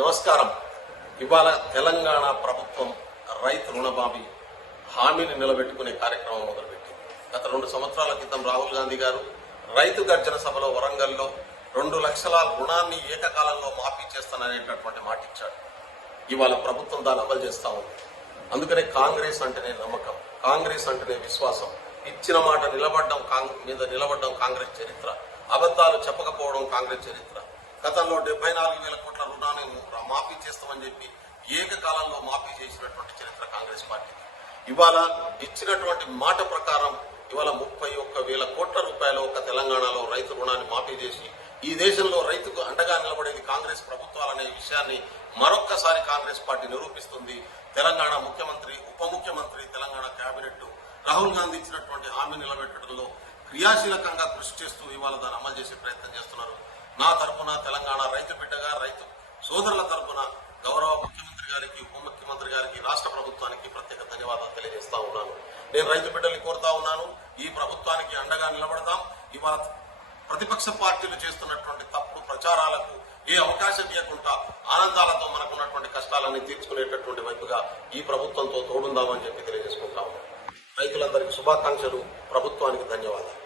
నమస్కారం. ఇవాళ తెలంగాణ ప్రభుత్వం రైతు రుణమాఫీ హామీని నిలబెట్టుకునే కార్యక్రమం మొదలుపెట్టింది. గత 2 సంవత్సరాల క్రితం రాహుల్ గాంధీ గారు రైతు గర్జన సభలో వరంగల్లో 2 లక్షల రుణాన్ని ఏకకాలంలో మాఫీ చేస్తాననేటటువంటి మాట ఇచ్చాడు. ఇవాళ ప్రభుత్వం దాన్ని అమలు చేస్తా ఉంది. అందుకనే కాంగ్రెస్ అంటేనే నమ్మకం, కాంగ్రెస్ అంటేనే విశ్వాసం. ఇచ్చిన మాట నిలబడ్డం కాంగ్రెస్ చరిత్ర. అబద్ధాలు చెప్పకపోవడం కాంగ్రెస్ చరిత్ర. గతంలో 74,000 కోట్ల రుణాన్ని మాఫీ చేస్తామని చెప్పి ఏకకాలంలో మాఫీ చేసినటువంటి చరిత్ర కాంగ్రెస్ పార్టీ. ఇవాళ ఇచ్చినటువంటి మాట ప్రకారం ఇవాళ 31,000 కోట్ల రూపాయలు ఒక తెలంగాణలో రైతు రుణాన్ని మాఫీ చేసి ఈ దేశంలో రైతుకు అండగా నిలబడేది కాంగ్రెస్ ప్రభుత్వాలనే విషయాన్ని మరొక్కసారి కాంగ్రెస్ పార్టీ నిరూపిస్తుంది. తెలంగాణ ముఖ్యమంత్రి, ఉప ముఖ్యమంత్రి, తెలంగాణ కేబినెట్ రాహుల్ గాంధీ ఇచ్చినటువంటి హామీ నిలబెట్టడంలో క్రియాశీలకంగా కృషి చేస్తూ ఇవాళ దాన్ని అమలు చేసే ప్రయత్నం చేస్తున్నారు. నా తరఫున, తెలంగాణ రైతు బిడ్డగా, రైతు సోదరుల తరఫున గౌరవ ముఖ్యమంత్రి గారికి, ఉప ముఖ్యమంత్రి గారికి, రాష్ట్ర ప్రభుత్వానికి ప్రత్యేక ధన్యవాదాలు తెలియజేస్తా ఉన్నాను. నేను రైతు బిడ్డల్ని కోరుతా ఉన్నాను, ఈ ప్రభుత్వానికి అండగా నిలబడదాం. ఇవాళ ప్రతిపక్ష పార్టీలు చేస్తున్నటువంటి తప్పుడు ప్రచారాలకు ఏ అవకాశం ఇవ్వకుండా ఆనందాలతో మనకున్నటువంటి కష్టాలన్నీ తీర్చుకునేటటువంటి వైపుగా ఈ ప్రభుత్వంతో తోడుందామని చెప్పి తెలియజేసుకుంటా ఉన్నాను. రైతులందరికీ శుభాకాంక్షలు. ప్రభుత్వానికి ధన్యవాదాలు.